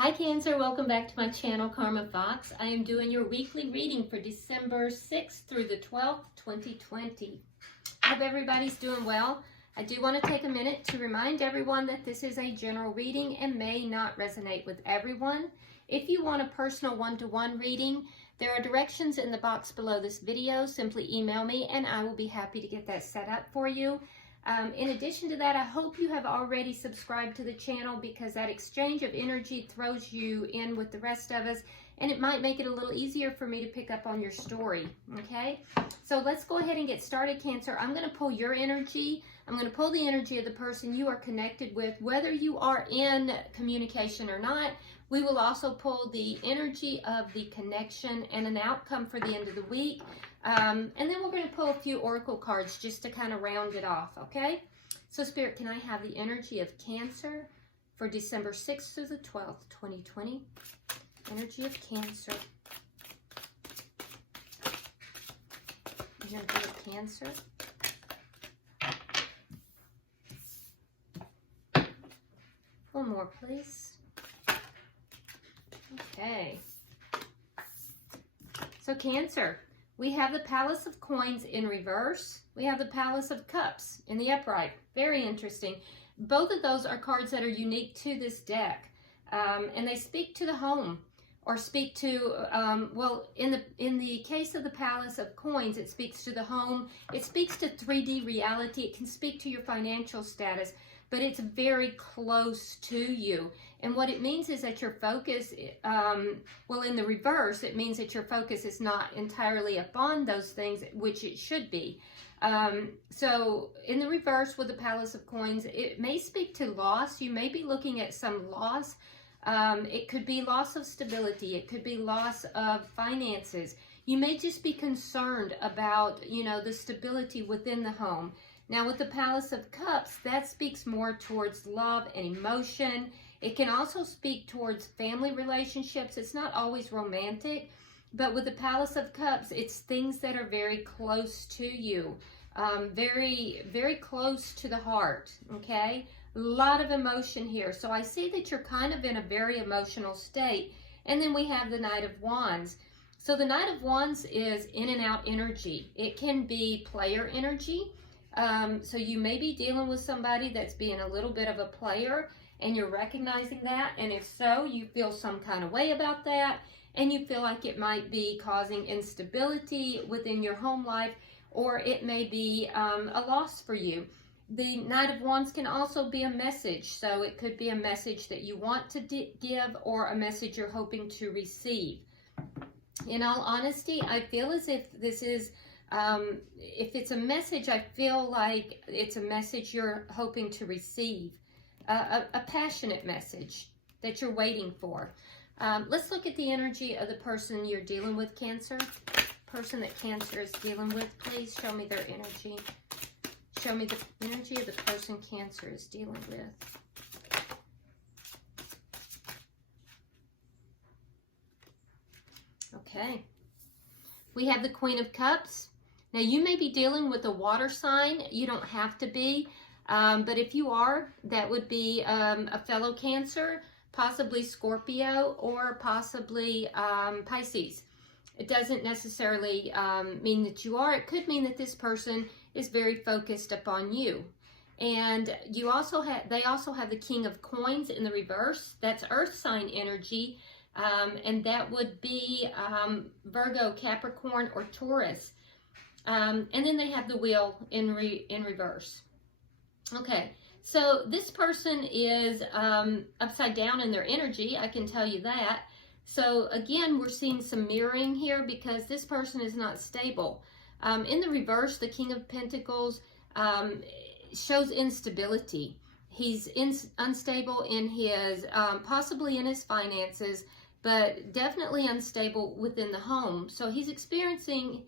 Hi Cancer, welcome back to my channel, Karma Fox. I am doing your weekly reading for December 6th through the 12th, 2020. Hope everybody's doing well. I do want to take a minute to remind everyone that this is a general reading and may not resonate with everyone. If you want a personal one-to-one reading, there are directions in the box below this video. Simply email me and I will be happy to get that set up for you. In addition to that, I hope you have already subscribed to the channel because that exchange of energy throws you in with the rest of us and it might make it a little easier for me to pick up on your story, okay? So let's go ahead and get started, Cancer. I'm going to pull your energy. I'm going to pull the energy of the person you are connected with, whether you are in communication or not. We will also pull the energy of the connection and an outcome for the end of the week. And then we're going to pull a few oracle cards just to kind of round it off, okay? So, Spirit, can I have the energy of Cancer for December 6th through the 12th, 2020? Energy of Cancer. Energy of Cancer. One more, please. Okay. So, Cancer. We have the Palace of Coins in reverse. We have the Palace of Cups in the upright. Very interesting. Both of those are cards that are unique to this deck. And they speak to the home or speak to, well, in the case of the Palace of Coins, it speaks to the home. It speaks to 3D reality. It can speak to your financial status, but it's very close to you. And what it means is that your focus, well, in the reverse, it means that your focus is not entirely upon those things, which it should be. So in the reverse with the Palace of Coins, it may speak to loss. You may be looking at some loss. It could be loss of stability. It could be loss of finances. You may just be concerned about, you know, the stability within the home. Now with the Palace of Cups, that speaks more towards love and emotion. It can also speak towards family relationships. It's not always romantic, but with the Palace of Cups, it's things that are very close to you, very, very close to the heart, okay? A lot of emotion here. So I see that you're kind of in a very emotional state. And then we have the Knight of Wands. So the Knight of Wands is in and out energy. It can be player energy. So you may be dealing with somebody that's being a little bit of a player and you're recognizing that. And if so, you feel some kind of way about that and you feel like it might be causing instability within your home life, or it may be a loss for you. The Knight of Wands can also be a message. So it could be a message that you want to give or a message you're hoping to receive. In all honesty, I feel as if this is if it's a message, I feel like it's a message you're hoping to receive, a passionate message that you're waiting for. Let's look at the energy of the person you're dealing with, Cancer. Person that Cancer is dealing with, please show me their energy. Show me the energy of the person Cancer is dealing with. Okay. We have the Queen of Cups. Now, you may be dealing with a water sign. You don't have to be. But if you are, that would be a fellow Cancer, possibly Scorpio, or possibly Pisces. It doesn't necessarily mean that you are. It could mean that this person is very focused upon you. And you also they also have the King of Coins in the reverse. That's earth sign energy. And that would be Virgo, Capricorn, or Taurus. And then they have the Wheel in reverse. Okay, so this person is upside down in their energy, I can tell you that. So again, we're seeing some mirroring here because this person is not stable. In the reverse, the King of Pentacles shows instability. He's unstable in his, possibly in his finances, but definitely unstable within the home. So he's experiencing,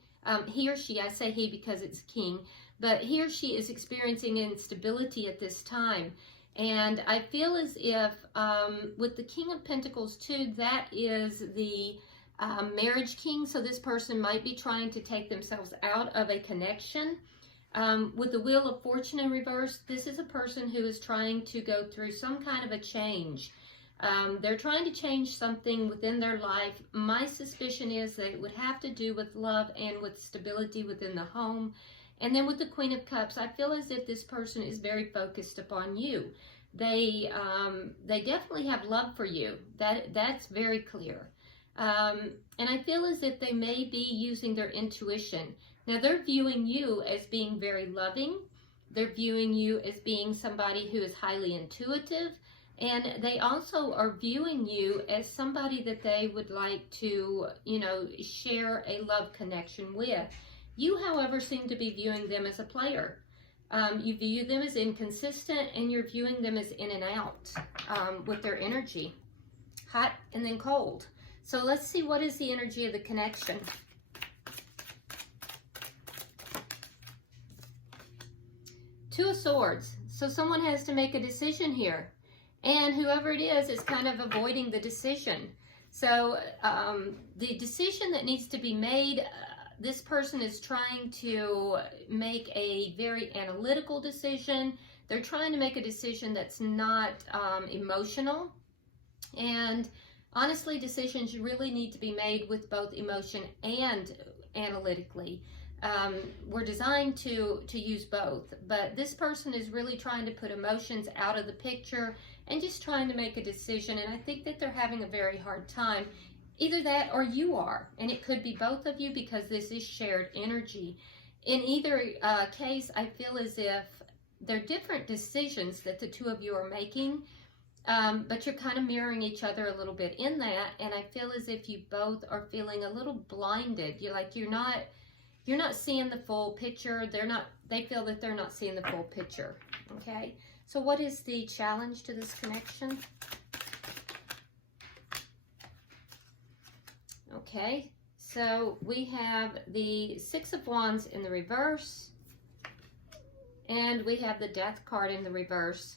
he or she, I say he because it's king, but he or she is experiencing instability at this time. And I feel as if with the King of Pentacles too, that is the marriage king. So this person might be trying to take themselves out of a connection. With the Wheel of Fortune in reverse, this is a person who is trying to go through some kind of a change. They're trying to change something within their life. My suspicion is that it would have to do with love and with stability within the home. And then with the Queen of Cups, I feel as if this person is very focused upon you. They definitely have love for you. That's very clear. And I feel as if they may be using their intuition. Now, they're viewing you as being very loving. They're viewing you as being somebody who is highly intuitive. And they also are viewing you as somebody that they would like to, you know, share a love connection with. You, however, seem to be viewing them as a player. You view them as inconsistent, and you're viewing them as in and out with their energy. Hot and then cold. So let's see, what is the energy of the connection? Two of Swords. So someone has to make a decision here. And whoever it is kind of avoiding the decision. So the decision that needs to be made, this person is trying to make a very analytical decision. They're trying to make a decision that's not emotional. And honestly, decisions really need to be made with both emotion and analytically. We're designed to use both. But this person is really trying to put emotions out of the picture and just trying to make a decision. And I think that they're having a very hard time. Either that or you are. And it could be both of you because this is shared energy. In either case, I feel as if they're different decisions that the two of you are making. But you're kind of mirroring each other a little bit in that. And I feel as if you both are feeling a little blinded. You're not seeing the full picture. They feel that they're not seeing the full picture. Okay? So what is the challenge to this connection? Okay, so we have the Six of Wands in the reverse, and we have the Death card in the reverse.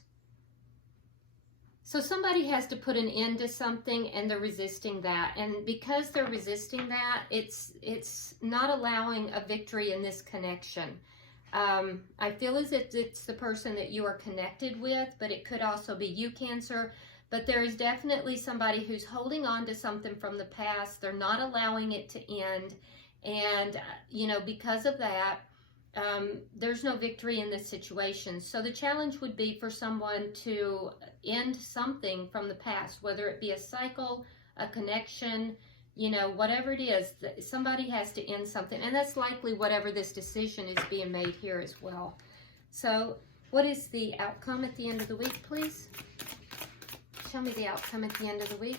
So somebody has to put an end to something, and they're resisting that. And because they're resisting that, it's not allowing a victory in this connection. I feel as if it's the person that you are connected with, but it could also be you, Cancer. But there is definitely somebody who's holding on to something from the past. They're not allowing it to end. And, you know, because of that, there's no victory in this situation. So the challenge would be for someone to end something from the past, whether it be a cycle, a connection, you know, whatever it is, somebody has to end something. And that's likely whatever this decision is being made here as well. So what is the outcome at the end of the week, please? Tell me the outcome at the end of the week.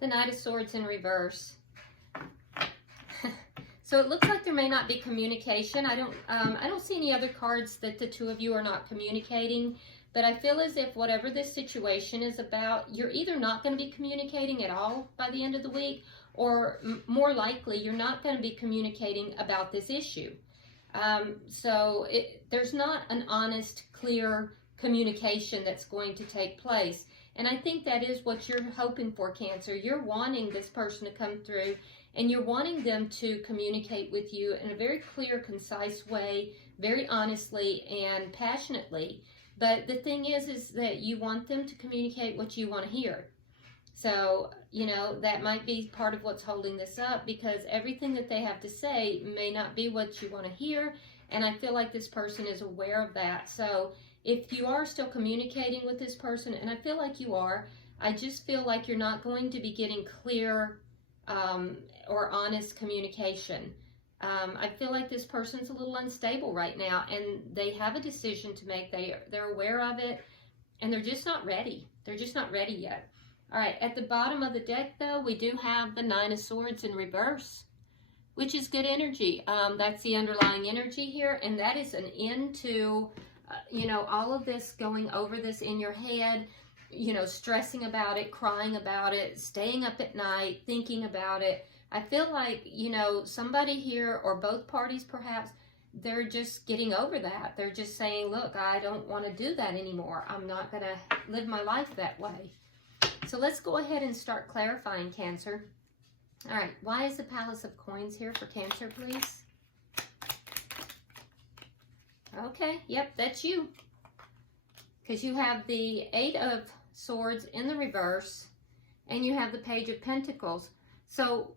The Knight of Swords in reverse. So it looks like there may not be communication. I don't see any other cards that the two of you are not communicating, but I feel as if whatever this situation is about, you're either not going to be communicating at all by the end of the week, or more likely you're not going to be communicating about this issue. So there's not an honest, clear communication that's going to take place. And I think that is what you're hoping for, Cancer. You're wanting this person to come through, and you're wanting them to communicate with you in a very clear, concise way, very honestly and passionately. But the thing is that you want them to communicate what you want to hear. So, you know, that might be part of what's holding this up, because everything that they have to say may not be what you want to hear. And I feel like this person is aware of that. So if you are still communicating with this person, and I feel like you are, I just feel like you're not going to be getting clear or honest communication. I feel like this person's a little unstable right now, and they have a decision to make. They're aware of it, and they're just not ready. They're just not ready yet. All right, at the bottom of the deck, though, we do have the Nine of Swords in reverse, which is good energy. That's the underlying energy here, and that is an end to, you know, all of this, going over this in your head, you know, stressing about it, crying about it, staying up at night, thinking about it. I feel like, you know, somebody here, or both parties perhaps, they're just getting over that. They're just saying, look, I don't want to do that anymore. I'm not going to live my life that way. So let's go ahead and start clarifying, Cancer. All right, why is the Palace of Coins here for Cancer, please? Okay, yep, that's you. Because you have the Eight of Swords in the reverse, and you have the Page of Pentacles. So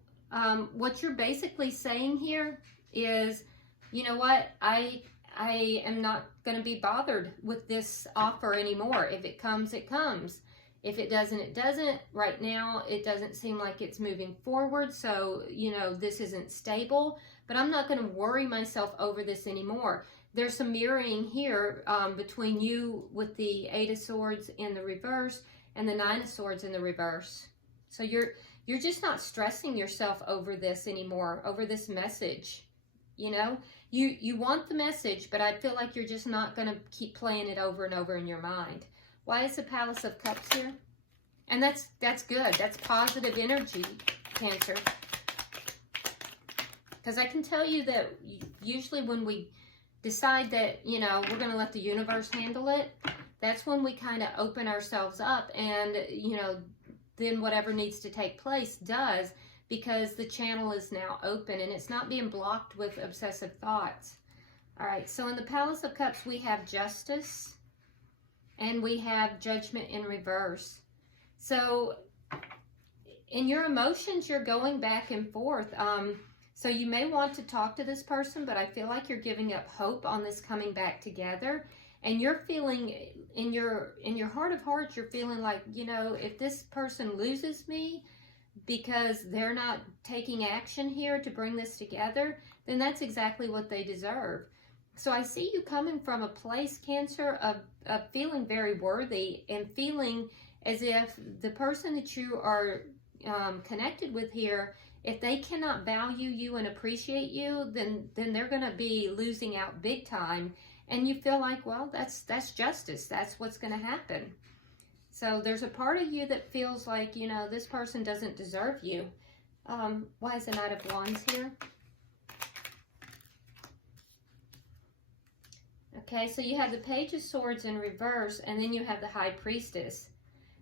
what you're basically saying here is, you know what, I am not going to be bothered with this offer anymore. If it comes, it comes. If it doesn't, it doesn't. Right now, it doesn't seem like it's moving forward. So, you know, this isn't stable, but I'm not going to worry myself over this anymore. There's some mirroring here between you with the Eight of Swords in the reverse and the Nine of Swords in the reverse. So you're just not stressing yourself over this anymore, over this message. You know, you want the message, but I feel like you're just not going to keep playing it over and over in your mind. Why is the Palace of Cups here? And that's good. That's positive energy, Cancer. Because I can tell you that usually when we decide that, you know, we're going to let the universe handle it, that's when we kind of open ourselves up, and, you know, then whatever needs to take place does, because the channel is now open and it's not being blocked with obsessive thoughts. All right, so in the Palace of Cups, we have Justice and we have Judgment in reverse. So in your emotions, you're going back and forth. So you may want to talk to this person, but I feel like you're giving up hope on this coming back together. And you're feeling, in your heart of hearts, you're feeling like, you know, if this person loses me because they're not taking action here to bring this together, then that's exactly what they deserve. So I see you coming from a place, Cancer, of feeling very worthy and feeling as if the person that you are connected with here, if they cannot value you and appreciate you, then they're going to be losing out big time. And you feel like, well, that's justice. That's what's going to happen. So there's a part of you that feels like, you know, this person doesn't deserve you. Why is the Knight of Wands here? Okay, so you have the Page of Swords in reverse, and then you have the High Priestess.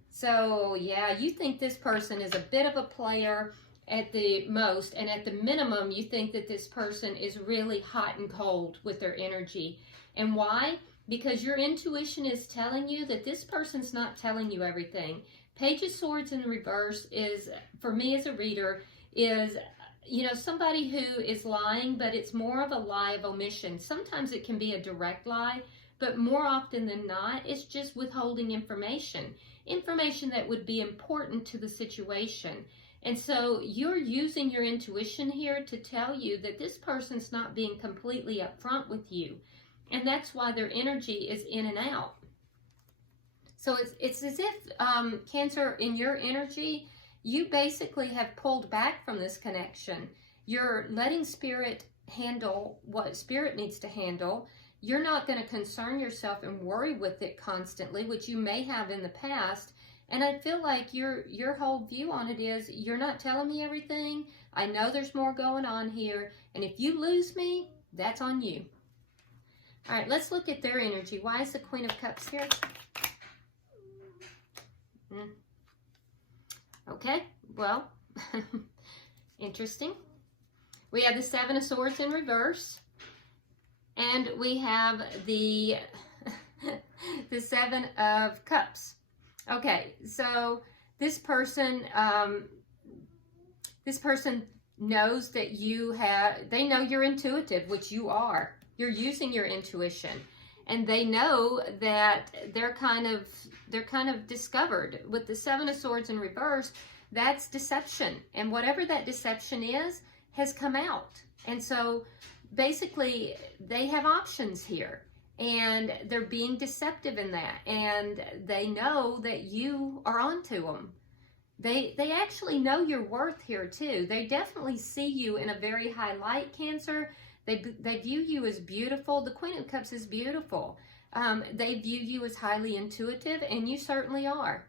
So, yeah, you think this person is a bit of a player at the most, and at the minimum, you think that this person is really hot and cold with their energy. And why? Because your intuition is telling you that this person's not telling you everything. Page of Swords in reverse is, for me as a reader, is, you know, somebody who is lying, but it's more of a lie of omission. Sometimes it can be a direct lie, but more often than not, it's just withholding information. Information that would be important to the situation. And so you're using your intuition here to tell you that this person's not being completely upfront with you. And that's why their energy is in and out. So it's as if, Cancer, in your energy, you basically have pulled back from this connection. You're letting Spirit handle what Spirit needs to handle. You're not going to concern yourself and worry with it constantly, which you may have in the past. And I feel like your whole view on it is, you're not telling me everything. I know there's more going on here. And if you lose me, that's on you. All right, let's look at their energy. Why is the Queen of Cups here? Okay, well, interesting. We have the Seven of Swords in reverse. And we have the, the Seven of Cups. Okay, so this person knows that they know you're intuitive, which you are. You're using your intuition, and they know that they're kind of discovered. With the Seven of Swords in reverse, that's deception, and whatever that deception is has come out. And so basically they have options here, and they're being deceptive in that, and they know that you are onto them. They actually know your worth here too. They definitely see you in a very high light, Cancer. They view you as beautiful. The Queen of Cups is beautiful. They view you as highly intuitive, and you certainly are.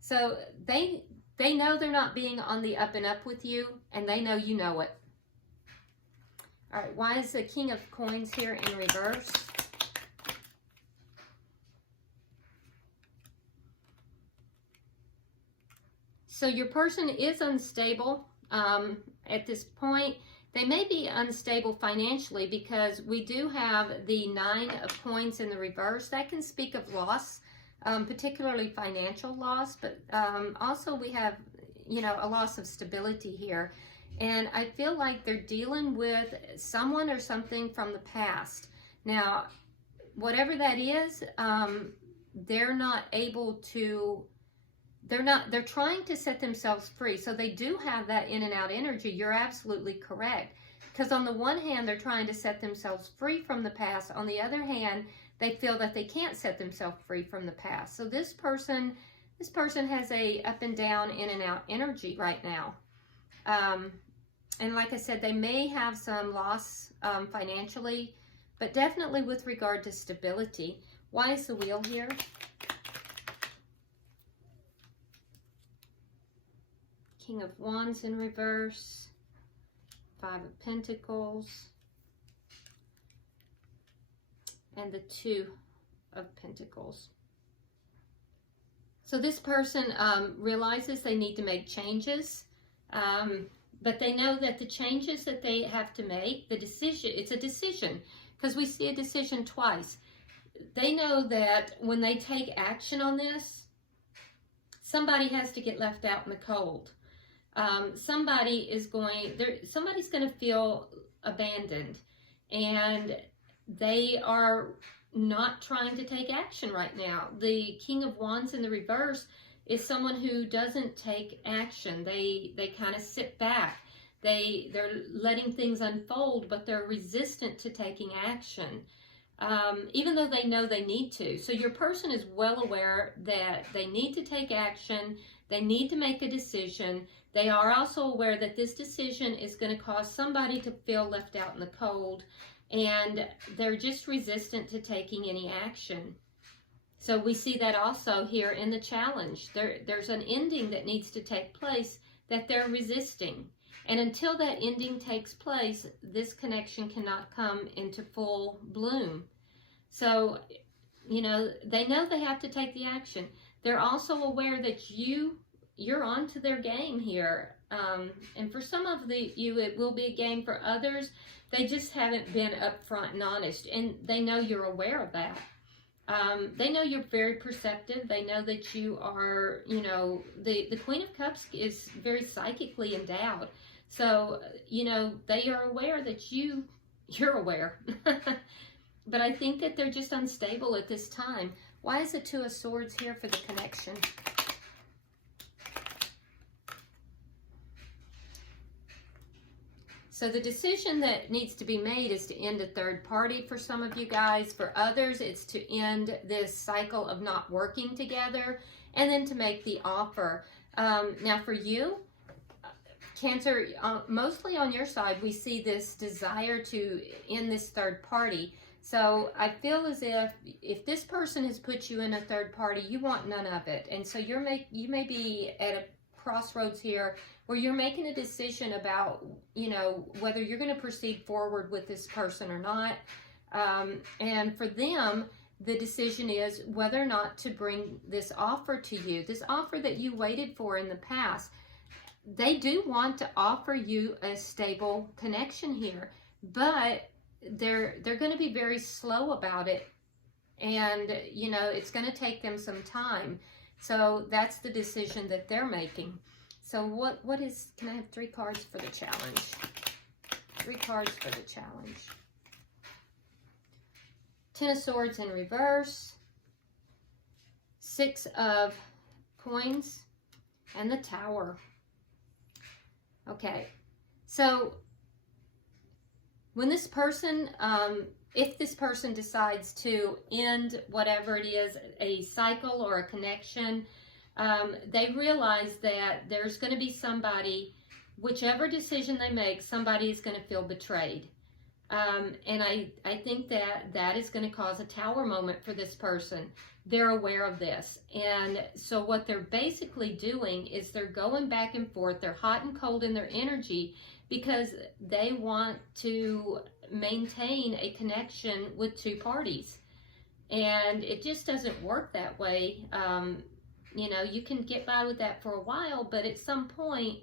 So they know they're not being on the up and up with you, and they know you know it. All right, why is the King of Coins here in reverse? So your person is unstable at this point. They may be unstable financially because we do have the 9 of coins in the reverse. That can speak of loss, particularly financial loss, but also we have, you know, a loss of stability here. And I feel like they're dealing with someone or something from the past. Now, whatever that is, they're not able to, they're trying to set themselves free. So they do have that in and out energy. You're absolutely correct. Because on the one hand, they're trying to set themselves free from the past. On the other hand, they feel that they can't set themselves free from the past. So this person has a up and down, in and out energy right now. And like I said, they may have some loss financially, but definitely with regard to stability. Why is the wheel here? King of Wands in reverse. 5 of Pentacles. And the 2 of Pentacles. So this person realizes they need to make changes. But they know that the changes that they have to make, the decision, it's a decision, because we see a decision twice. They know that when they take action on this, somebody has to get left out in the cold. Somebody's going to feel abandoned, and they are not trying to take action right now. The King of Wands in the reverse is someone who doesn't take action. They kind of sit back. They're letting things unfold, but they're resistant to taking action, even though they know they need to. So your person is well aware that they need to take action. They need to make a decision. They are also aware that this decision is going to cause somebody to feel left out in the cold, and they're just resistant to taking any action. So we see that also here in the challenge. There's an ending that needs to take place that they're resisting. And until that ending takes place, this connection cannot come into full bloom. So, you know they have to take the action. They're also aware that you're onto their game here. And for some of you, it will be a game. For others, they just haven't been upfront and honest. And they know you're aware of that. They know you're very perceptive. They know that you are, you know, the Queen of Cups is very psychically endowed. So, you know, they are aware that you're aware. But I think that they're just unstable at this time. Why is the 2 of Swords here for the connection? So the decision that needs to be made is to end a third party for some of you guys. For others, it's to end this cycle of not working together and then to make the offer. Now for you, Cancer, mostly on your side, we see this desire to end this third party. So I feel as if this person has put you in a third party, you want none of it. And so you may be at a crossroads here where you're making a decision about, you know, whether you're going to proceed forward with this person or not. And for them, the decision is whether or not to bring this offer to you, this offer that you waited for in the past. They do want to offer you a stable connection here, but they're going to be very slow about it. And, you know, it's going to take them some time. So that's the decision that they're making. So can I have 3 cards for the challenge? 3 cards for the challenge. 10 of Swords in reverse. 6 of Coins. And the Tower. Okay. So when this person, if this person decides to end whatever it is, a cycle or a connection, they realize that there's going to be somebody, whichever decision they make, somebody is going to feel betrayed. And I think that is going to cause a tower moment for this person. They're aware of this. And so what they're basically doing is they're going back and forth. They're hot and cold in their energy because they want to maintain a connection with 2 parties. And it just doesn't work that way. You know, you can get by with that for a while, but at some point,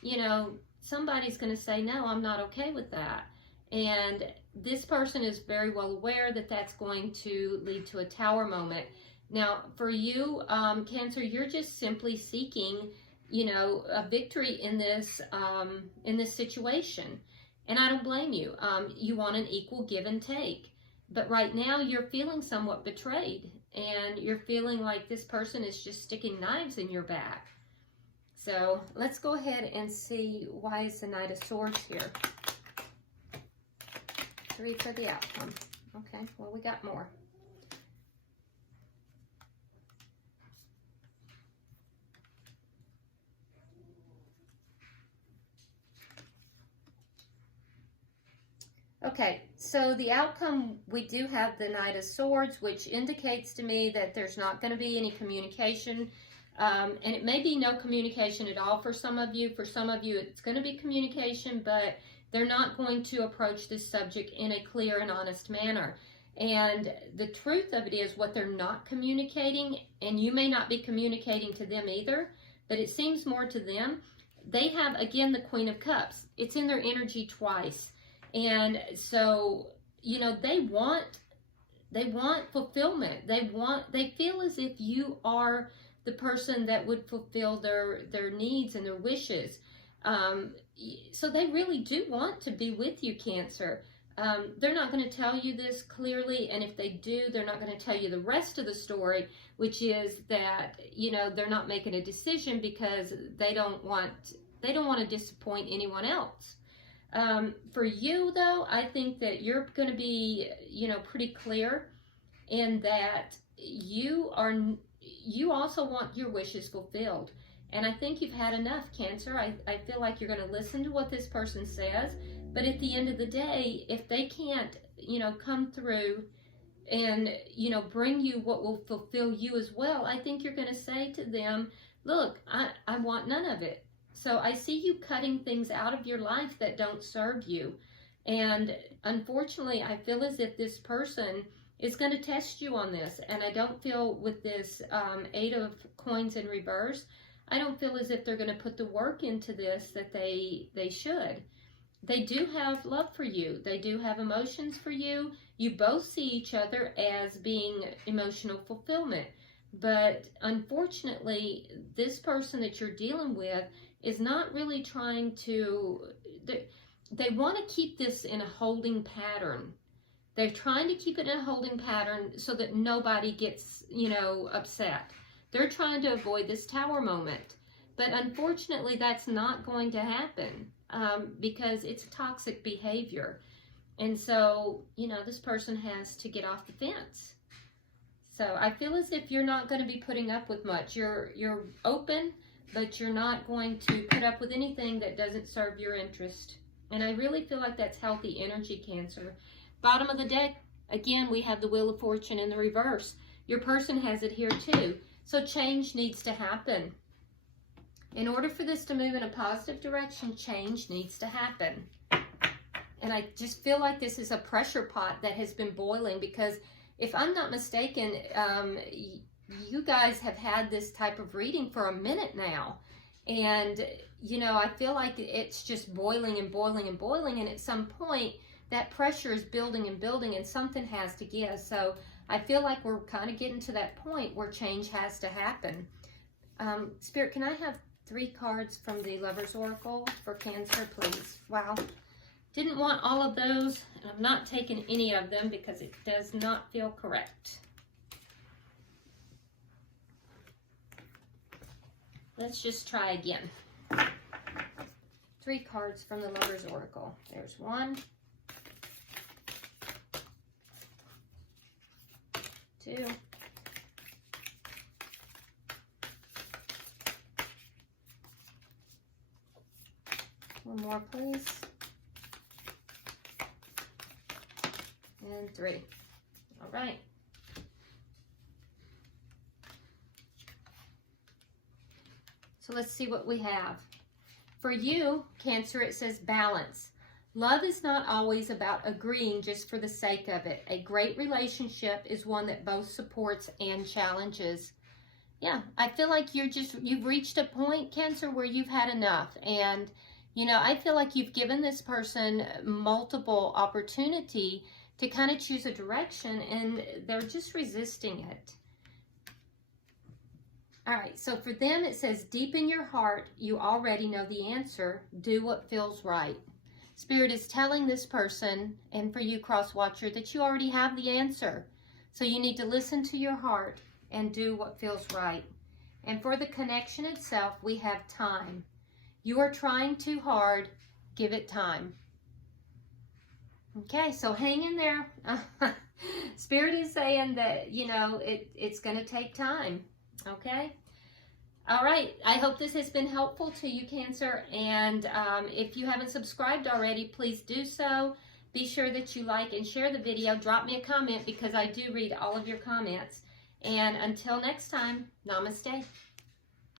you know, somebody's going to say, no, I'm not okay with that. And this person is very well aware that that's going to lead to a Tower moment. Now, for you, Cancer, you're just simply seeking, you know, a victory in this situation. And I don't blame you. You want an equal give and take. But right now, you're feeling somewhat betrayed. And you're feeling like this person is just sticking knives in your back. So let's go ahead and see why is the Knight of Swords here. 3 for the outcome. Okay, well, we got more. Okay, so the outcome, we do have the Knight of Swords, which indicates to me that there's not going to be any communication. And it may be no communication at all for some of you. For some of you, it's going to be communication, but they're not going to approach this subject in a clear and honest manner. And the truth of it is what they're not communicating, and you may not be communicating to them either, but it seems more to them. They have, again, the Queen of Cups. It's in their energy twice. And so, you know, they want fulfillment. They feel as if you are the person that would fulfill their needs and their wishes. So they really do want to be with you, Cancer. They're not going to tell you this clearly, and if they do, they're not going to tell you the rest of the story, which is that, you know, they're not making a decision because they don't want to disappoint anyone else. For you, though, I think that you're going to be, you know, pretty clear in that you also want your wishes fulfilled. And I think you've had enough, Cancer. I feel like you're going to listen to what this person says, but at the end of the day, if they can't, you know, come through and, you know, bring you what will fulfill you as well, I think you're going to say to them, look, I want none of it. So I see you cutting things out of your life that don't serve you. And unfortunately, I feel as if this person is going to test you on this. And I don't feel with this 8 of Coins in reverse, I don't feel as if they're going to put the work into this that they should. They do have love for you. They do have emotions for you. You both see each other as being emotional fulfillment. But unfortunately, this person that you're dealing with is not really trying to, they want to keep this in a holding pattern. They're trying to keep it in a holding pattern so that nobody gets, you know, upset. They're trying to avoid this Tower moment. But unfortunately, that's not going to happen because it's toxic behavior. And so, you know, this person has to get off the fence. So I feel as if you're not going to be putting up with much. You're open, but you're not going to put up with anything that doesn't serve your interest. And I really feel like that's healthy energy, Cancer. Bottom of the deck, again, we have the Wheel of Fortune in the reverse. Your person has it here too. So change needs to happen. In order for this to move in a positive direction, change needs to happen. And I just feel like this is a pressure pot that has been boiling because if I'm not mistaken, you guys have had this type of reading for a minute now. And, you know, I feel like it's just boiling and boiling and boiling. And at some point, that pressure is building and building and something has to give. So I feel like we're kind of getting to that point where change has to happen. Spirit, can I have 3 cards from the Lover's Oracle for Cancer, please? Wow. Didn't want all of those, and I'm not taking any of them because it does not feel correct. Let's just try again. 3 cards from the Lover's Oracle. There's 1, 2, 1 more, please. And 3. All right. So let's see what we have. For you, Cancer, it says balance. Love is not always about agreeing just for the sake of it. A great relationship is one that both supports and challenges. Yeah, I feel like you've reached a point, Cancer, where you've had enough. And, You know, I feel like you've given this person multiple opportunity to kind of choose a direction, and they're just resisting it. All right, so for them, it says, deep in your heart, you already know the answer. Do what feels right. Spirit is telling this person, and for you, cross watcher, that you already have the answer. So you need to listen to your heart and do what feels right. And for the connection itself, we have time. You are trying too hard. Give it time. Okay, so hang in there. Spirit is saying that, you know, it's going to take time. Okay? All right. I hope this has been helpful to you, Cancer. And if you haven't subscribed already, please do so. Be sure that you like and share the video. Drop me a comment because I do read all of your comments. And until next time, namaste.